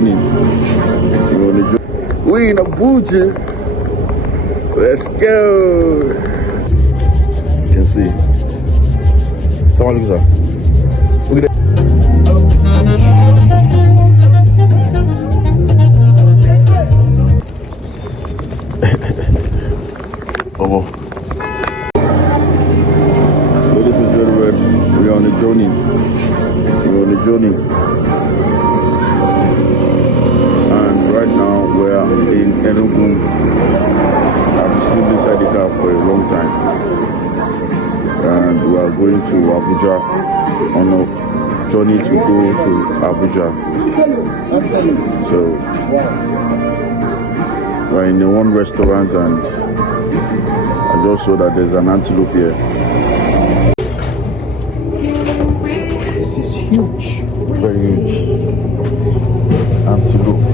journey. We in Abuja. Let's go. You can see. Someone looks up. Look at that. Oh. Ladies and gentlemen, we're on a journey. We're on a journey. And right now we're in Enugu. I've been sitting inside the car for a long time. And we are going to Abuja on a journey to go to Abuja. So we're in one restaurant and I just saw that there's an antelope here. This is huge. Very huge. Antelope.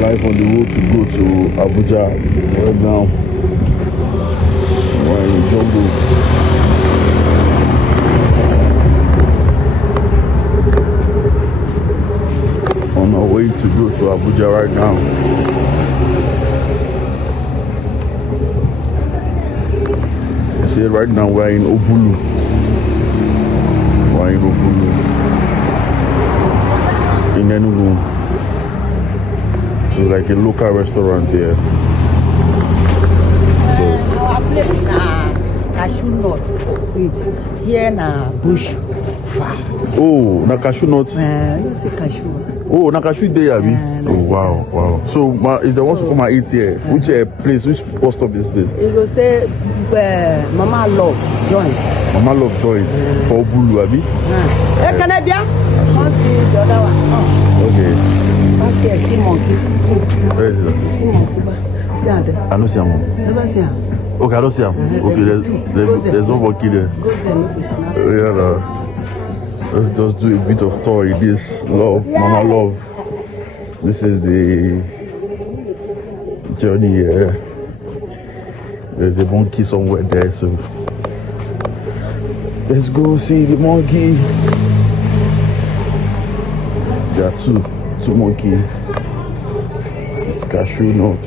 Life on the road to go to Abuja right now. We're in the jungle. On our way to go to Abuja right now. I see right now we're in Obulu. We're in Obulu. In Enugu. So like a local restaurant there. Our place na cashew nut for fridge. Here na bush farm. Oh, na cashew nut. You say cashew. Oh, na cashew there, Abi. Oh wow, wow. So if they want to come and eat here, which place, which bus stop is this? You go say Mama Love joint. Mama Love joint for Obulu, Abi. Hey, can I be? Can't see the other one. Oh. Okay. Can't see a sea monkey. Where is it? Sea monkey. See how there. I don't see him. Never see him. Okay, I don't see him. Okay, there's one monkey there. Go there, no, it's not. Yeah, no. Let's just do a bit of tour in this love, Mama Love. This is the journey here. There's a monkey somewhere there, so let's go see the monkey. There are two monkeys. It's cashew nut.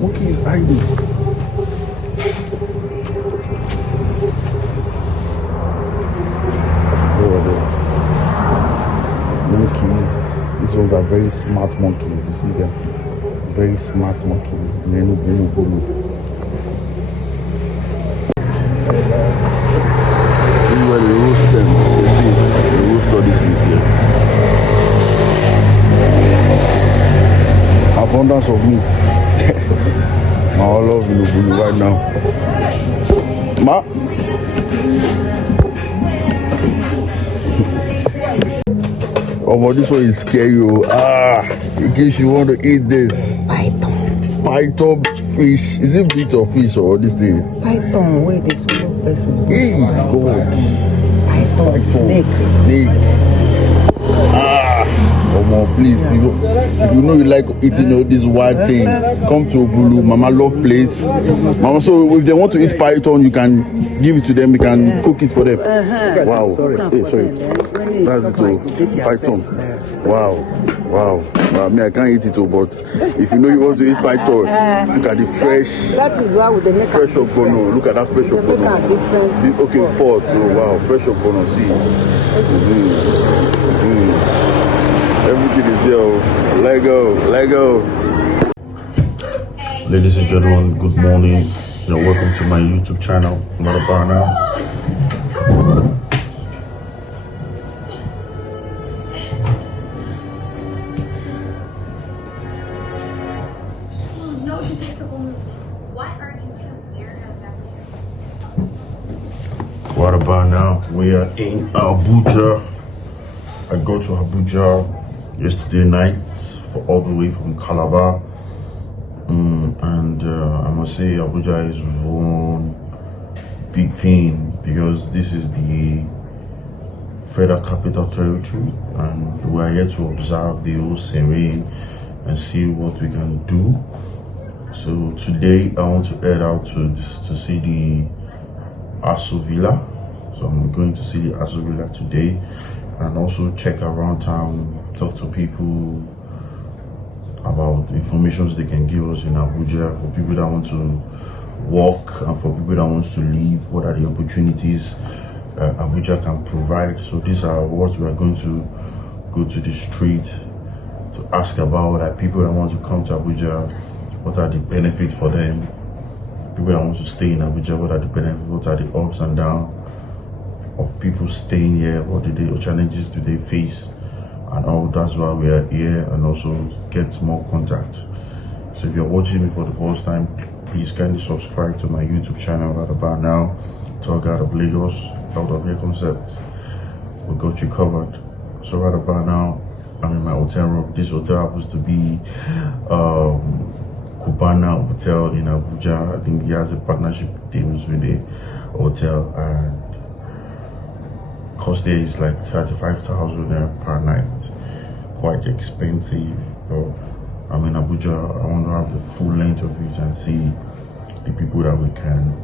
Monkey is hiding. Monkeys. These ones are very smart monkeys. You see them? Very smart monkey. Where they roast them. You see, they roast all this meat here. Abundance of meat. I love Obulu right now. Ma. Oh, this one is scary. In case you want to eat this. Python fish. Is it meat or fish or this thing? Python, where they follow person. Hey, God. Python, snake. Please, if you know you like eating all these wild things, come to Obulu, Mama Love place. Mama, so if they want to eat python, you can give it to them, you can cook it for them. Wow. Hey, sorry. That's it, python. Wow. I mean, I can't eat it all, but if you know you want to eat python, look at the fresh. That is why they make fresh ogbono. Look at that fresh ogbono. Okay, pot. Oh wow, fresh ogbono. See. Everything is here. Lego. Ladies and gentlemen, good morning. Welcome to my YouTube channel. CALABAR now. CALABAR now. We are in Abuja. I go to Abuja yesterday night for all the way from Calabar. And I must say Abuja is one big thing because this is the Federal Capital Territory, and we are here to observe the whole serene and see what we can do. So today I want to head out to see the Aso Villa. So I'm going to see the Aso Villa today, and also check around town, talk to people about the information they can give us in Abuja, for people that want to walk and for people that want to live. What are the opportunities Abuja can provide? So these are what we are going to go to the street to ask about. Like people that want to come to Abuja, what are the benefits for them? People that want to stay in Abuja, what are the benefits? What are the ups and downs of people staying here? What challenges do they face? And all that's why we are here, and also get more contact. So if you're watching me for the first time, please kindly subscribe to my YouTube channel right about now. Talk out of Lagos, out of here concept. We got you covered. So right about now, I'm in my hotel room. This hotel happens to be Cubana Hotel in Abuja. I think he has a partnership deals with the hotel, and cost there is like 35,000 per night. Quite expensive. But I'm in Abuja. I want to have the full length of it and see the people that we can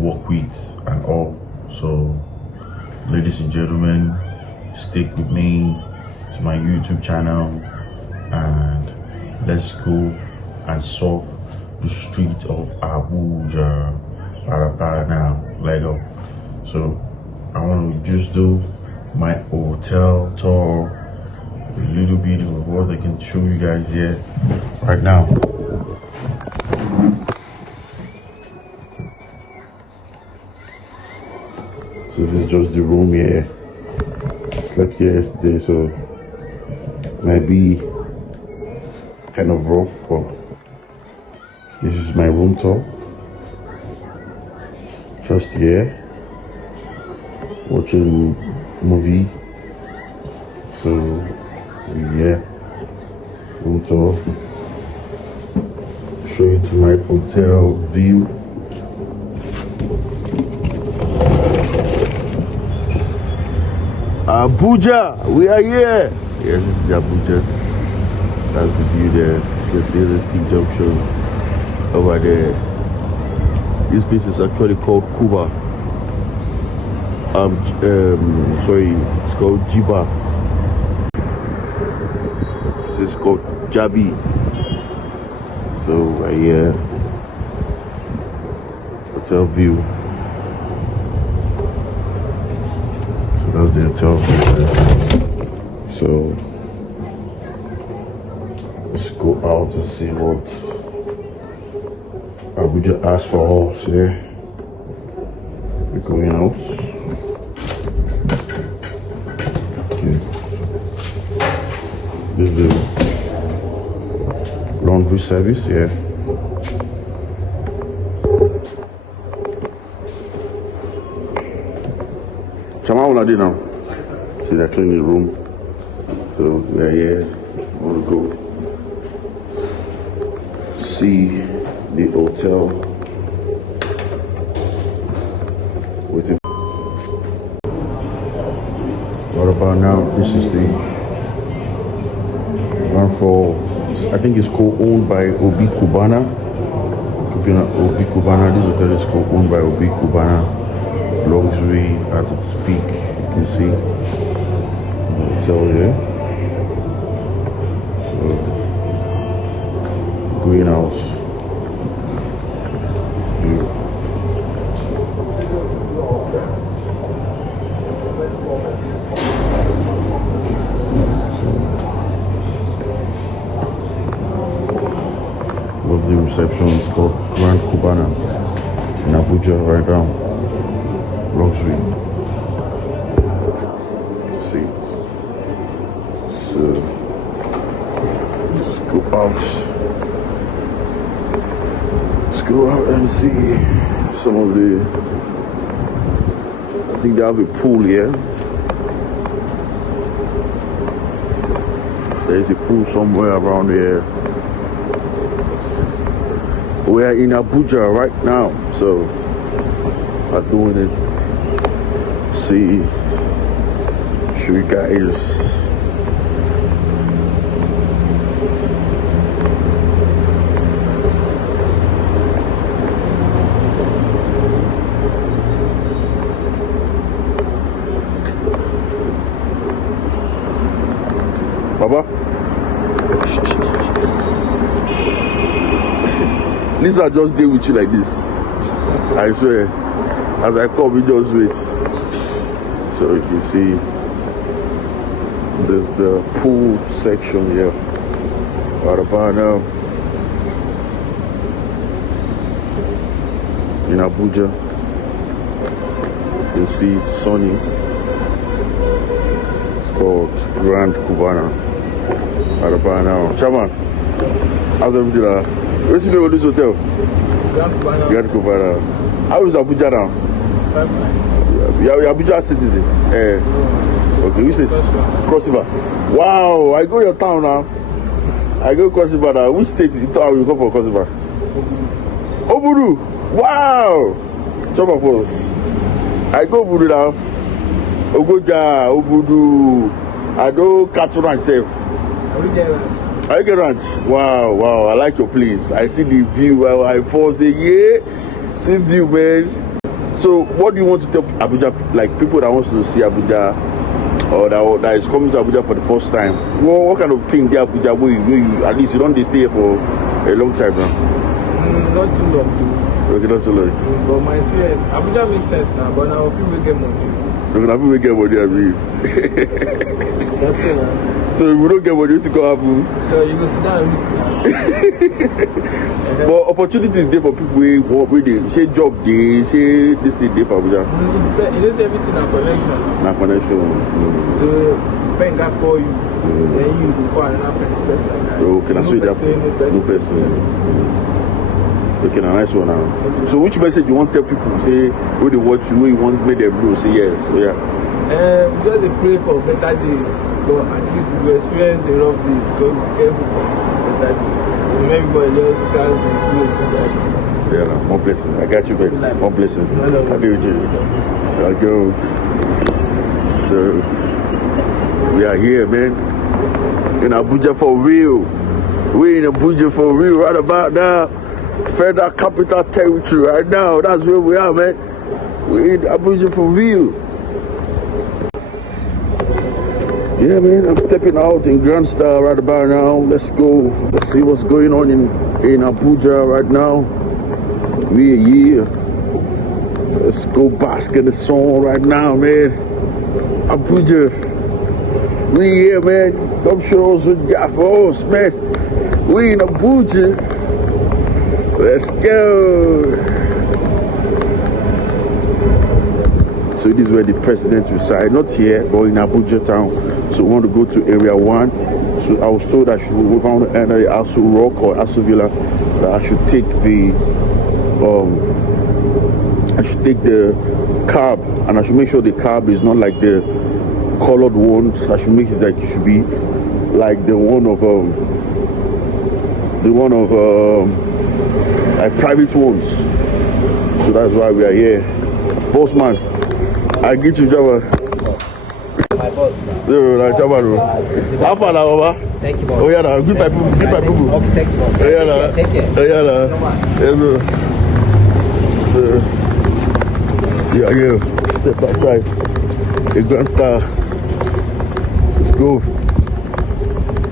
work with and all. So ladies and gentlemen, stick with me to my YouTube channel, and let's go and surf the street of Abuja right now. Lego. So I want to just do my hotel tour, a little bit of what I can show you guys here right now. So this is just the room here. Slept here yesterday, so might be kind of rough, but this is my room tour. Just here watching movie. So yeah, room tour. Show you to my hotel view. Abuja, we are here. Yes, this is the Abuja. That's the view there. You can see the T junction over there. This place is actually called Cuba. Sorry, it's called Jiba. This is called Jabi. So right here, hotel view. So that's the hotel view. So let's go out and see what Abuja asked for us. Yeah, we're going out. Okay. This is the laundry service. Yeah. Chama, what are they now? See, they're cleaning the room. So we're here. We'll go see the hotel. Waiting. What about now? This is the one for, I think it's co-owned by Obi Cubana. Obi Cubana. This hotel is co-owned by Obi Cubana. Luxury at its peak. You can see the hotel here. So going out. Lovely reception. It's called Grand Cubana in Abuja right now. Luxury. See. So let's go out. Let's go out and see some of the, I think they have a pool here. There's a pool somewhere around here. We are in Abuja right now, so I'm doing it. See, show you guys. Baba, Lisa just deal with you like this. I swear. As I come, we just wait. So you can see there's the pool section here. Right about now in Abuja, you can see sunny. It's called Grand Cubana. Right about now, Chairman, how's everything? Where's the name of this hotel? Grand Cubana. How is Abuja now? You're Abuja citizen. Okay, which state? Cross River. Wow, I go your town now. I go Cross River now. Which state you thought you go for Cross River? Obudu. Wow. Chop of us. I go Obudu now. Ogoja, Obudu. I do catch ranch safe. I get ranch. Wow, wow. I like your place. I see the view. I fall say, yeah. Same view, man. So, what do you want to tell Abuja, like people that wants to see Abuja, or that is coming to Abuja for the first time? What kind of thing there Abuja where you at least you don't stay here for a long time now? Not too long too. Okay, not too long. But my experience, Abuja makes sense now, but now people get money. Okay, now people get money, I mean. That's it. So if we don't get money, what's going to happen? So you go sit down and look. But opportunities there for people where they say job they say this thing there for Abuja. It is everything a connection. Na connection. So when God call you, then you go call another person just like that. Okay, that's what that no person. Okay, nice one now. So which message you want to tell people? Say where they watch you, where you want make them know, say yes. So yeah. Just pray for better days, but at least we will experience a rough day because everybody better days. So everybody just can't be blessed. Yeah, no, more blessing. I got you, baby. More blessing. I do with you. I'll go. So we are here, man. In Abuja for real. We in Abuja for real right about now. Federal Capital Territory right now. That's where we are, man. We in Abuja for real. Yeah, man, I'm stepping out in Grand Style right about now. Let's go. Let's see what's going on in Abuja right now. We are here. Let's go bask in the sun right now, man. Abuja. We here, man. Come show us what you got for us, man. We in Abuja. Let's go. So this is where the president reside, not here, but in Abuja town. So we want to go to area 1. So I was told I should, if I want to enter the Asu Rock or Asu Villa, that I should take the cab, and I should make sure the cab is not like the colored ones. I should make it that it should be like the one of like private ones. So that's why we are here. Boss man, I get you, Java. My boss now. How far now, Baba? Thank you, boss. Oh, yeah, now. Good by people. Good by people. Okay, thank you, boss. Oh, yeah, now. Take care. Oh, yeah, now. Yes, sir. So, yeah, yeah. Step by side. A Grand Star. Let's go.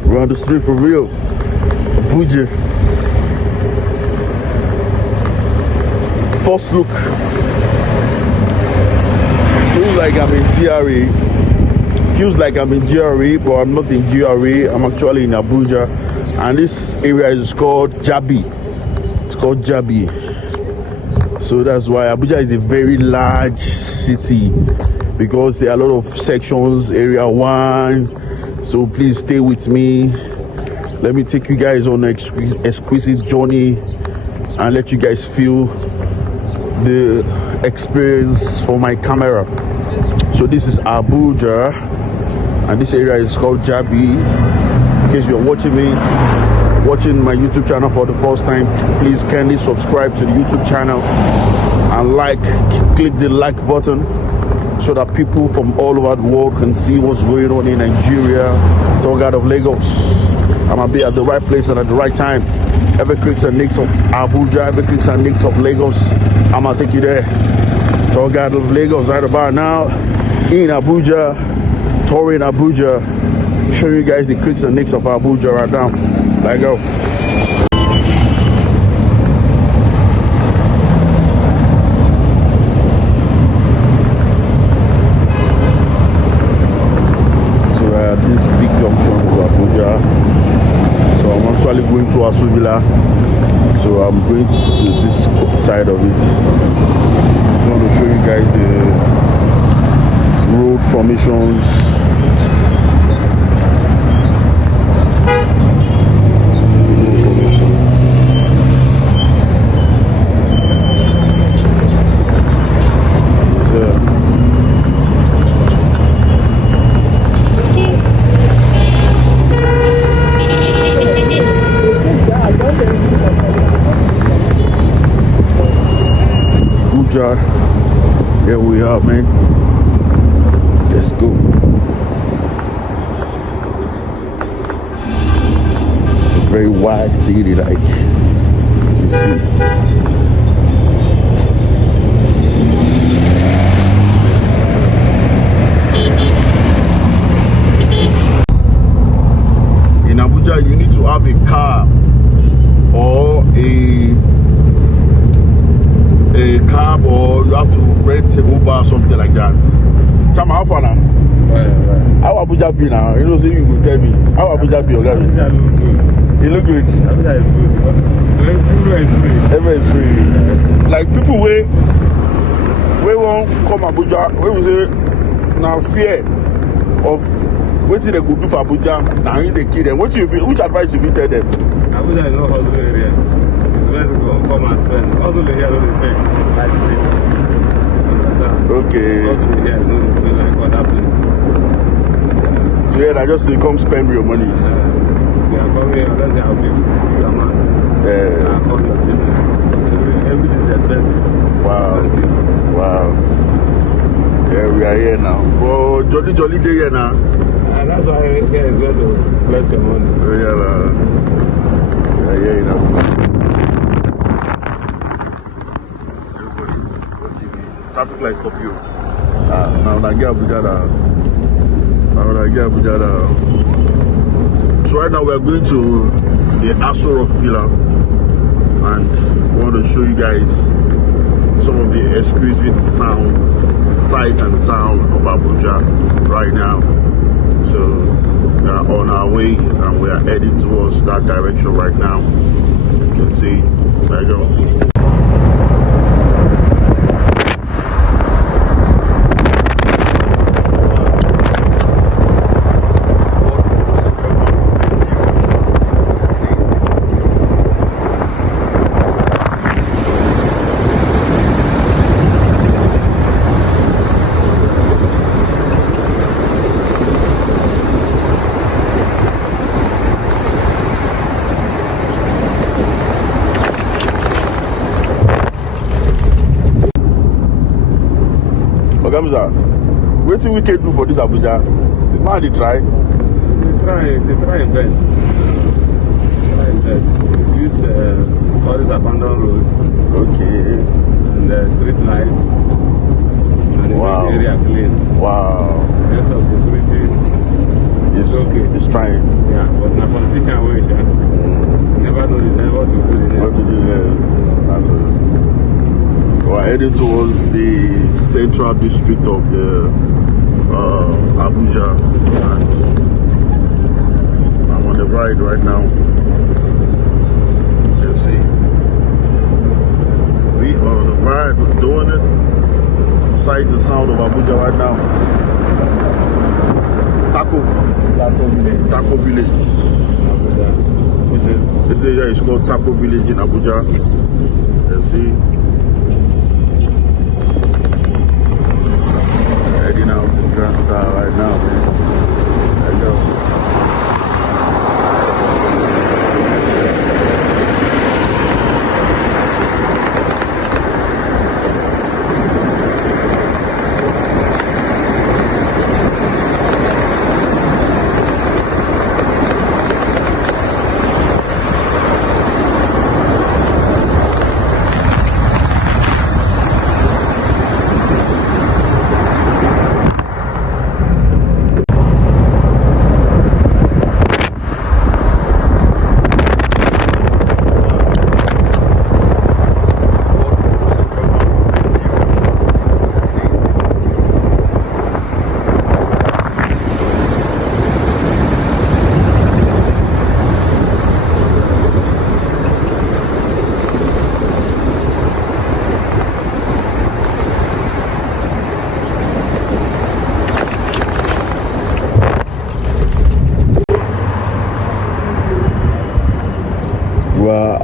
Around the street for real. Abuja. First look. Feels like I'm in GRA. Feels like I'm in GRA, but I'm not in GRA. I'm actually in Abuja, and this area is called Jabi. It's called Jabi. So that's why Abuja is a very large city, because there are a lot of sections. Area 1. So please stay with me. Let me take you guys on an exquisite journey and let you guys feel the experience for my camera. So this is Abuja, and this area is called Jabi. case you're watching my YouTube channel for the first time, please kindly subscribe to the YouTube channel and click the like button so that people from all over the world can see what's going on in Nigeria. Talk out of Lagos. I'm gonna be at the right place and at the right time. Every clicks and nicks of Abuja, every clicks and nicks of Lagos, I'm gonna take you there. Talk out of Lagos right about now in Abuja, touring Abuja, showing you guys the clicks and nicks of Abuja right now. Let go. This big junction of Abuja, so I'm actually going to Asubila, so I'm going to this side of it. I want to show you guys the road formations. Here we are, man. Let's go. It's a very wide city, like you see. In Abuja, you need to have a car or a cab, or you have to rent a Uber or something like that. Chama, how far now? How Abuja be now? You know, say you will tell me. How Abuja be, okay? Abuja look good. You look good. Abuja is good. Everywhere is free. Everywhere is free. Yes. Like people we won't come Abuja, we will say now fear of what they could do for Abuja. Now they kill them. Which advice you tell them? Abuja is not hustle area. Where to go, come and spend. Also, here, don't pay like state. Okay. Also, here, don't pay like other places. So, yeah, I just come spend your money. They are coming here, unless they are people, you are mad. Yeah. They are coming your business. Everything is expensive. Wow. Expensive. Wow. Yeah, we are here now. Oh, jolly day here now. And that's why here is where to bless your money. Oh, yeah, we are here now. Traffic light stop you. Now I get Abuja. So right now we are going to the Aso Rock Villa, and I want to show you guys some of the exquisite sight and sound of Abuja right now. So we are on our way and we are heading towards that direction right now. You can see. There you go. Gamza, what we can do for this Abuja? The man they try. They try invest. Reduce all these abandoned roads. Okay. And street lights. And the area clean. Wow. Rest of security. It's okay. It's trying. Yeah, but my politician wish. Never know what to do the next. What to do next? Absolutely. We're heading towards the central district of the Abuja, and I'm on the ride right now. You can see we are on the ride, we're doing it. Sight and sound of Abuja right now. Taco Village. Abuja. This area is called Taco Village in Abuja. You can see. Heading out to Grand Star right now, man. There you go.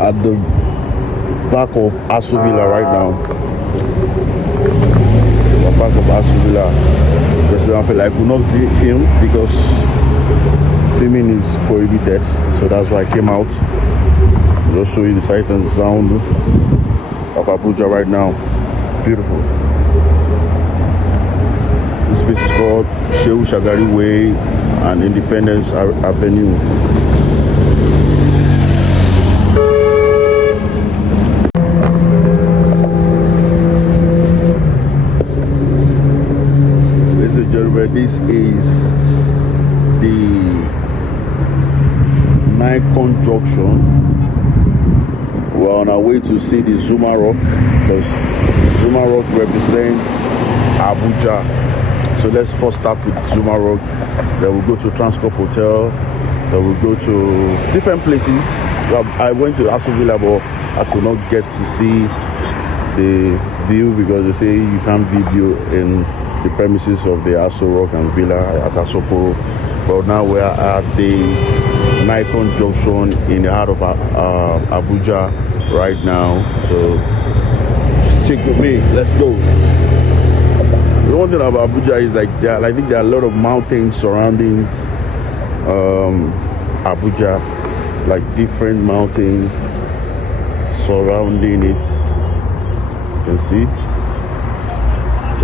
at the back of Aso Villa right now. The back of Aso Villa. I feel like I could not film because filming is prohibited, so that's why I came out. Just show you the sight and sound of Abuja right now. Beautiful. This place is called Shehu Shagari Way and Independence Avenue. Ladies and gentlemen, this is the Nikon Junction. We're on our way to see the Zuma Rock, because Zuma Rock represents Abuja. So let's first start with Zuma Rock, then we'll go to Transcorp Hotel, then we'll go to different places. I went to Aso Villa, but I could not get to see the view because they say you can't video in the premises of the Aso Rock and Villa at Asokoro. But now we're at the Nikon Junction in the heart of Abuja right now. So stick with me, let's go. The one thing about Abuja is like I think there are a lot of mountains surrounding Abuja, like different mountains surrounding it. You can see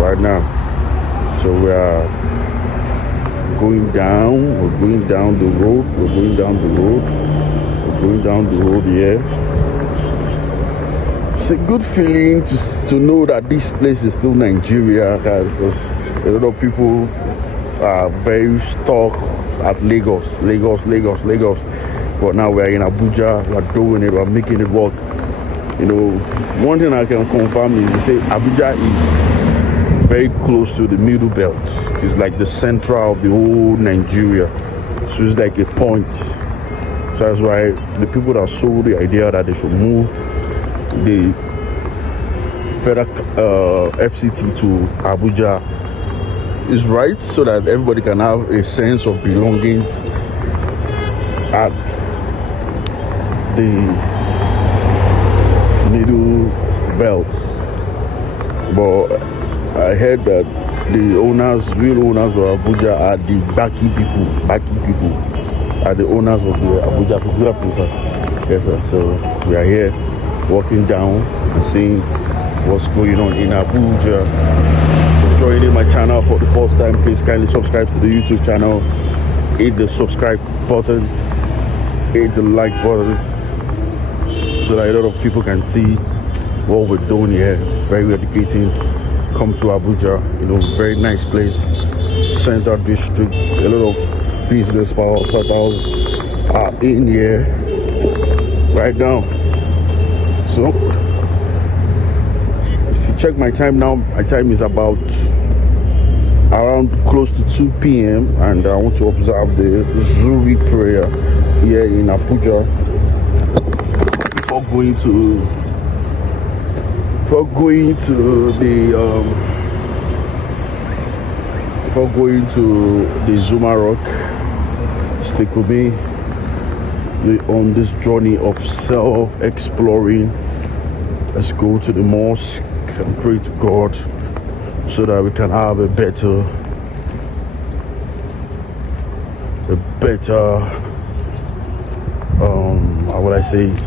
right now. So we are going down. We're going down the road. We're going down the road. We're going down the road here. It's a good feeling to know that this place is still Nigeria, because a lot of people are very stuck at Lagos. But now we're in Abuja, we're doing it, we're making it work. You know, one thing I can confirm is they say Abuja is very close to the middle belt. It's like the center of the whole Nigeria. So it's like a point. So that's why the people that sold the idea that they should move the federal FCT to Abuja is right, so that everybody can have a sense of belongings at the middle belt. But I heard that the real owners of Abuja are the Baki people, are the owners of the Abuja people. Good afternoon, sir. Yes, sir. So we are here walking down and seeing what's going on in Abuja. So joining my channel for the first time, please kindly subscribe to the YouTube channel, hit the subscribe button, hit the like button, so that a lot of people can see what we're doing here. Very educating. Come to Abuja, you know, very nice place, Central District. A lot of business powers are in here right now. So if you check my time now, my time is about around close to 2 p.m. and I want to observe the Zuri prayer here in Abuja before going to the Zuma Rock. Stick with me on this journey of self-exploring. Let's go to the mosque and pray to God so that we can have a better how would I say it?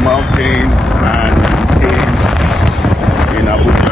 Mountains and caves in Abuja.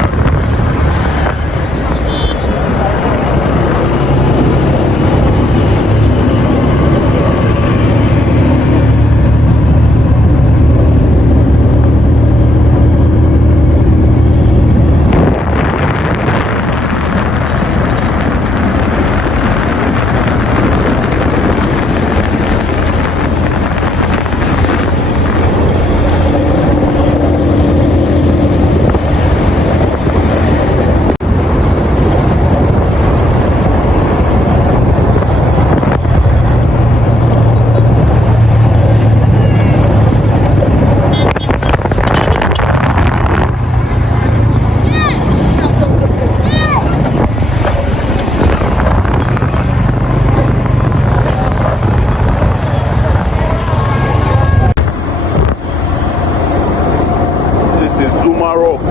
Rock,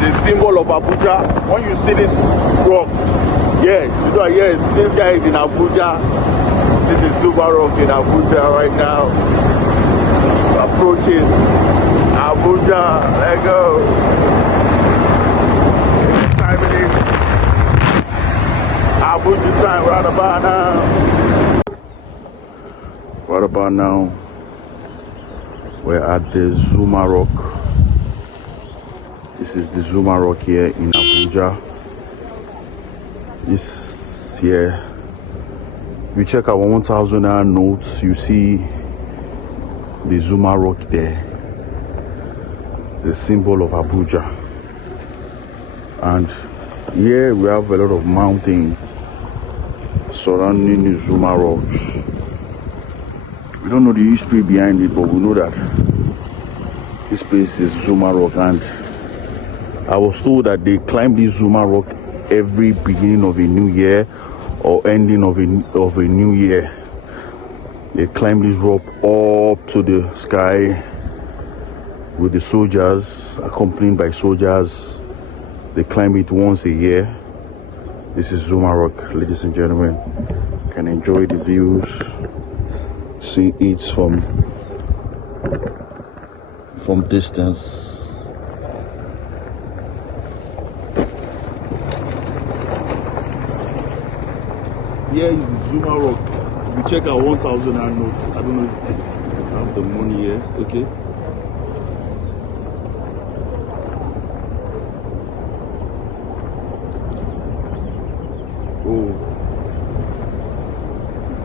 the symbol of Abuja. When you see this rock, yes, you know, yes, this guy is in Abuja. This is Zuma Rock in Abuja right now. Approaching Abuja. Let's go. What time it is? Abuja time right about now. Right about now. We're at the Zuma Rock. This is the Zuma Rock here in Abuja. This here, if you check our 1,000 naira notes, you see the Zuma Rock there, the symbol of Abuja. And here we have a lot of mountains surrounding the Zuma Rocks. We don't know the history behind it, but we know that this place is Zuma Rock, and I was told that they climb this Zuma Rock every beginning of a new year or ending of a new year. They climb this rope up to the sky with the soldiers, accompanied by soldiers. They climb it once a year. This is Zuma Rock, ladies and gentlemen. You can enjoy the views, see it from distance. Here is Zuma Rock. If you check our 1,000 naira notes, I don't know if I have the money here, okay? Oh,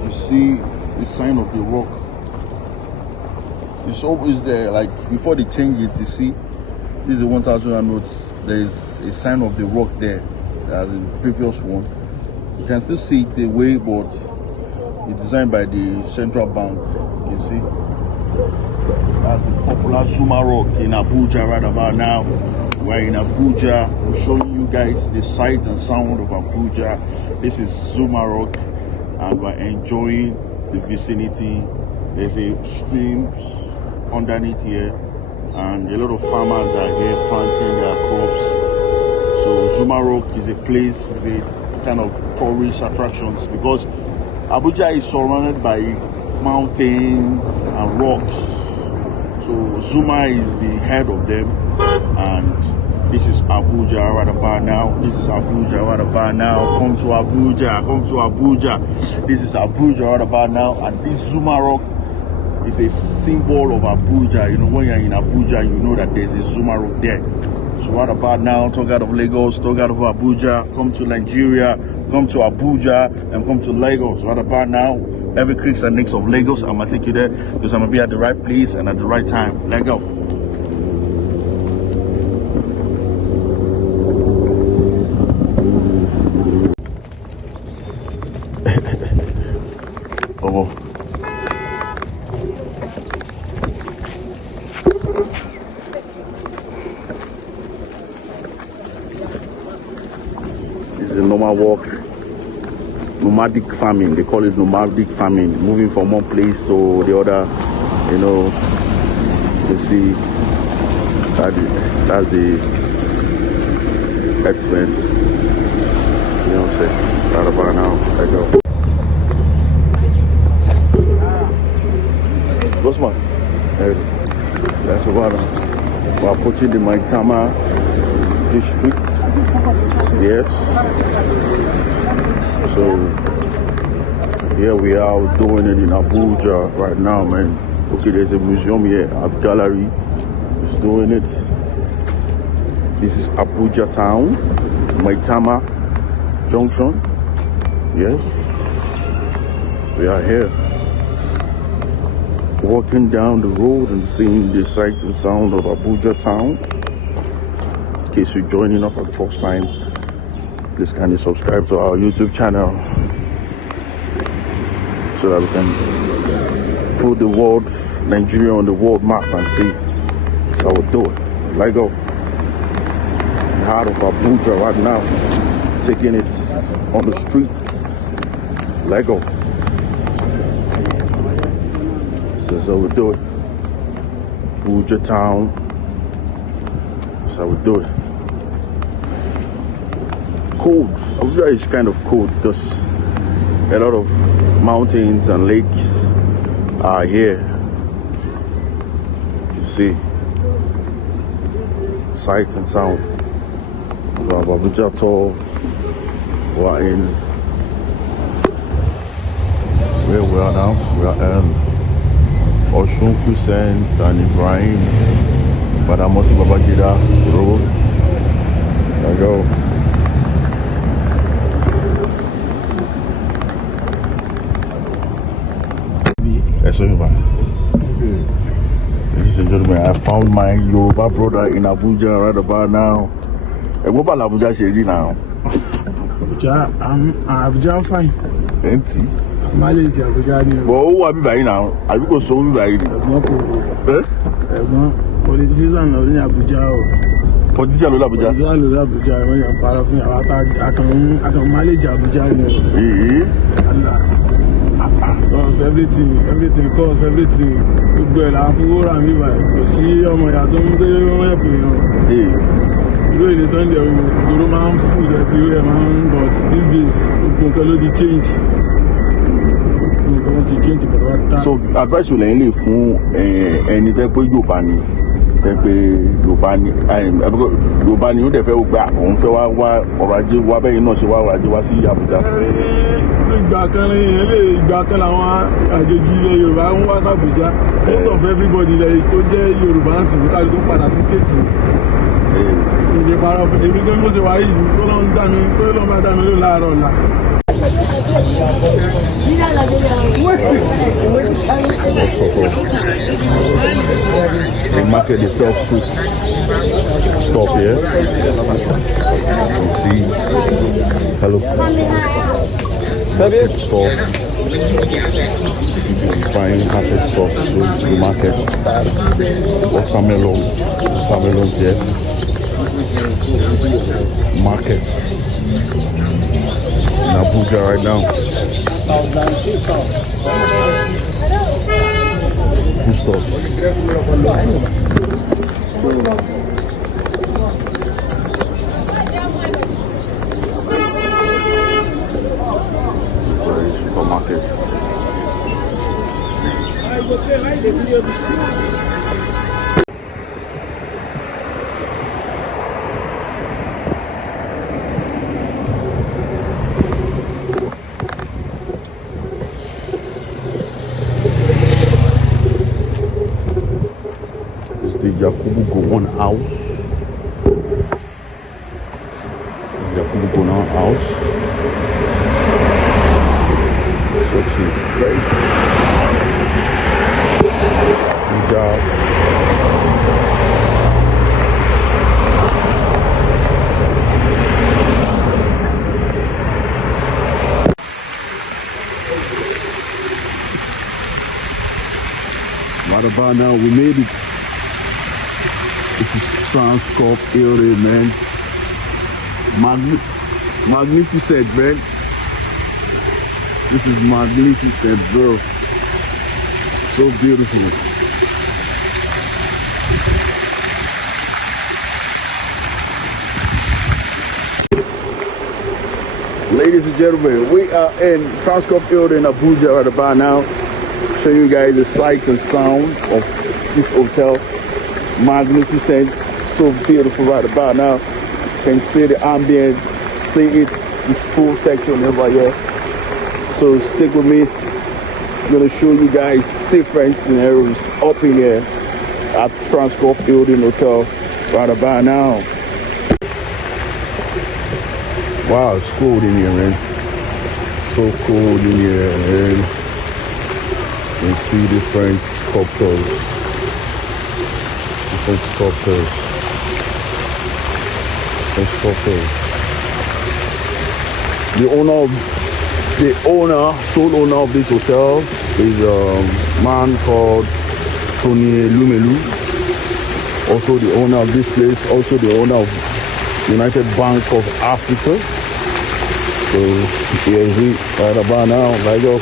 you see the sign of the rock. It's always there, like before they change it. You see, this is the 1,000 naira notes. There is a sign of the rock there, the previous one. You can still see it away, but it's designed by the central bank. You can see that's the popular Zuma Rock in Abuja right about now. We're in Abuja. We're showing you guys the sight and sound of Abuja. This is Zuma Rock, and we're enjoying the vicinity. There's a stream underneath here, and a lot of farmers are here planting their crops. So Zuma Rock is a place, is a kind of tourist attractions, because Abuja is surrounded by mountains and rocks. So Zuma is the head of them, and this is Abuja right about now. This is Abuja right about now. Come to Abuja, come to Abuja. This is Abuja right about now, and this Zuma Rock is a symbol of Abuja. You know, when you're in Abuja, you know that there's a Zuma Rock there. So right about now, talk out of Lagos, talk out of Abuja, come to Nigeria, come to Abuja, and come to Lagos. Right about now, every creeks and nicks of Lagos, I'm gonna take you there because I'm gonna be at the right place and at the right time. Let's go. normal walk, nomadic farming. They call it nomadic farming, moving from one place to the other. You know, you see that's the X-Men. You know what I'm saying? Right about now, I go. What's my? That's about it. We're approaching the Maitama district. Yes. So here we are doing it in Abuja right now, man. Okay, there's a museum here at gallery. It's doing it. This is Abuja town, Maitama Junction. Yes. We are here, walking down the road and seeing the sight and sound of Abuja town. In case you're joining us for the first time, please kindly subscribe to our YouTube channel so that we can put the world, Nigeria on the world map and see how we do it. Let go. In the heart of Abuja right now, taking it on the streets. Let go. So that's how we do it. Abuja town. That's how we do it. It's cold. Abuja is kind of cold because a lot of mountains and lakes are here. You see, sight and sound of Abuja town. We're in where we are now. We are in Oshun Crescent and Ibrahim Badamosi Babangida Road. There we go. Ladies and gentlemen, I found my Yoruba brother in Abuja right about now. What about Abuja Shady now? Abuja fine. Empty. Mileage Abuja ni. But who are you buying now? Are you going to be buying? Politician ló ní Abuja o. Politician ló ní Abuja. Politician ló ní Abuja. Wọ́n yàn parọ́ fún yàrá akàn mileage Abuja ni. Cause everything cost everything. Gbogbo ẹ̀ la fowó rà mí báyìí. Kò sí ọmọ ìyá tó ń gbé wọ́n ẹ̀pù yẹn. Ìlú èdè Sunday òdòdó máa ń food everywhere máa ń but these days gbogbo nǹkan ló ti change. So advice wo lẹ́yìn lè fún ẹni tẹ́ pé Yorùbá ni Yorùbá ni ó dẹ̀ fẹ́ gba òun fẹ́ wá ọrọ̀ ajé wá bẹ́yìn náà ṣe wá ọrọ̀ ajé wá sí Abuja. Ìgbà kan làwọn àjòjì ilẹ̀ Yorùbá ń wá sí Abuja. Most of everybody ilẹ̀ tó jẹ́ Yorùbá ń sìn nípa tó padà sí state yìí. Ìdè parọ́ fún èmi tó ń bó ṣe wáyé yìí tó lọ́n bá dá mi ló láàárọ̀ ọ̀la. The market itself fruit stop here. You see, hello, market stop. Buying market stuff, going to the market. Watermelons there. Market in Abuja right now. Food stuff. Supermarket. Yakubu Gowon house. Yakubu Gowon house. So cheap. Very good job. Right about now, we made it. This is Transcorp area, man. Magnificent, man. This is magnificent, bro. So beautiful. Ladies and gentlemen, we are in Transcorp building Abuja right about now. Show you guys the sight and sound of this hotel. Magnificent, so beautiful right about now. You can see the ambience, see it, this pool section over here. So stick with me. I'm gonna show you guys different scenarios up in here at Transcorp building hotel right about now. Wow, it's cold in here, man. So cold in here, man. You can see different sculptures. Different sculptures. Different sculptures. Sole owner of this hotel is a man called Tony Lumelu. Also the owner of this place, also the owner of United Bank of Africa. So here's it right about now. There you go.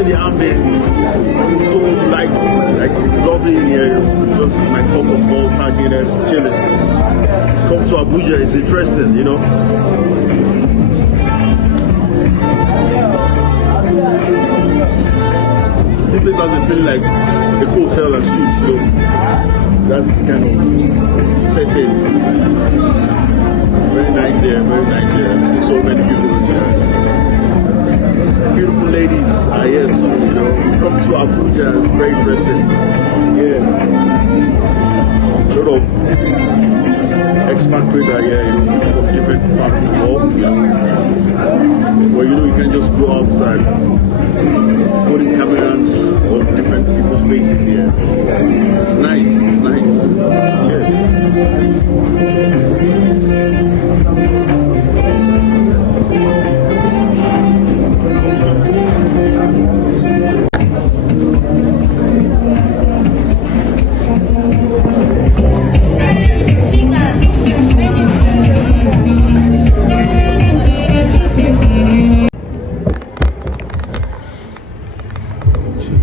The ambience so like lovely in here. Just my cup of cold Guinness, chilling. Come to Abuja, it's interesting, you know. This place has a feeling like a hotel and suites, you know. That's the kind of settings. Very nice here, very nice here. I see so many people in here. Beautiful ladies are here too, you know. Come to Abuja, it's very interesting. Yeah. A lot of expatriates are here, you know, from different parts of the world. Well, you know, you can just go outside, putting cameras on different people's faces here. It's nice, it's nice. Cheers.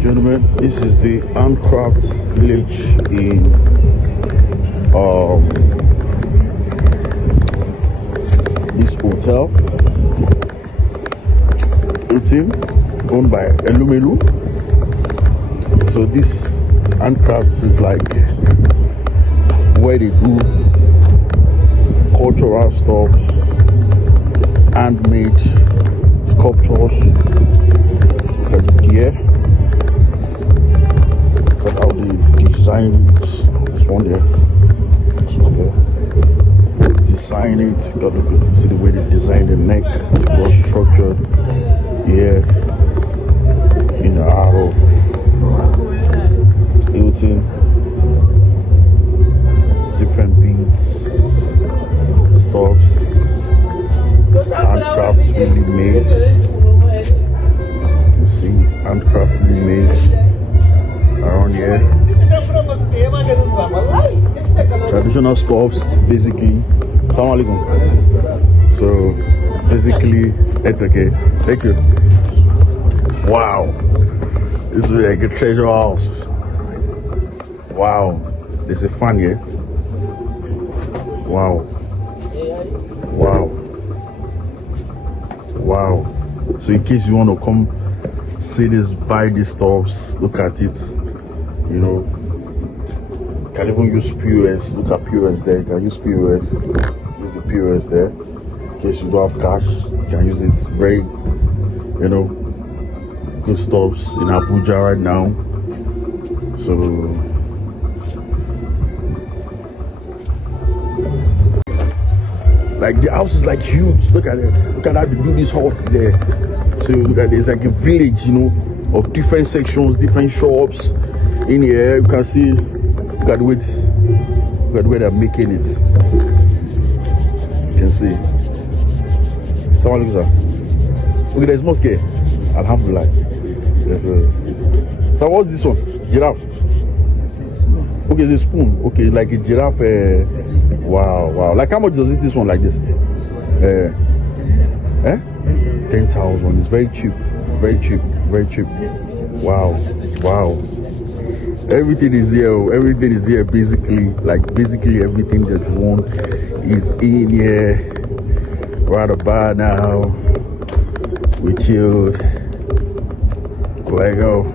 Gentlemen, this is the handcraft village in this hotel. It's owned by Elumelu. So this handcraft is like where they do cultural stuff, handmade sculptures. Yeah. How they design it. This one there. Design it. Got to see the way they design the neck. It's well structured. Yeah. In the arrow. Hilton. Different beads. Stuffs. Handcrafts really made. corner stops, basically. Assalamu alaikum. So basically, it's okay. Thank you. Wow, this is like a treasure house. Wow, there's a fan here. Wow, wow, wow. So in case you want to come see this, buy these stuffs, look at it. You know, you can even use POS. Look at POS there. You can use POS. This is the POS there. In case you don't have cash, you can use it. It's very, you know, good stuffs in Abuja right now. So like the house is like huge. Look at it. Look at how they do this hut there. So look at it. It's like a village, you know, of different sections, different shops. In here, you can see. Look at the way they're making it. You can see. Someone looks at. Look, there's mosque here. Alhamdulillah. There's a. So what's this one? Giraffe. Okay, it's a spoon. Okay, like a giraffe. Wow, wow. Like how much does this one like this? 10,000. It's very cheap. Very cheap. Very cheap. Wow, wow. Everything is here. Everything is here. Basically, like basically everything that you want is in here. Right about now. We chilled. Let go.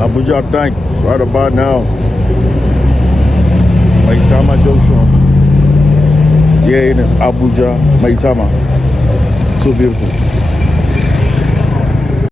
Abuja tank right about now. Maitama Junction. Yeah, in Abuja, Maitama. So beautiful.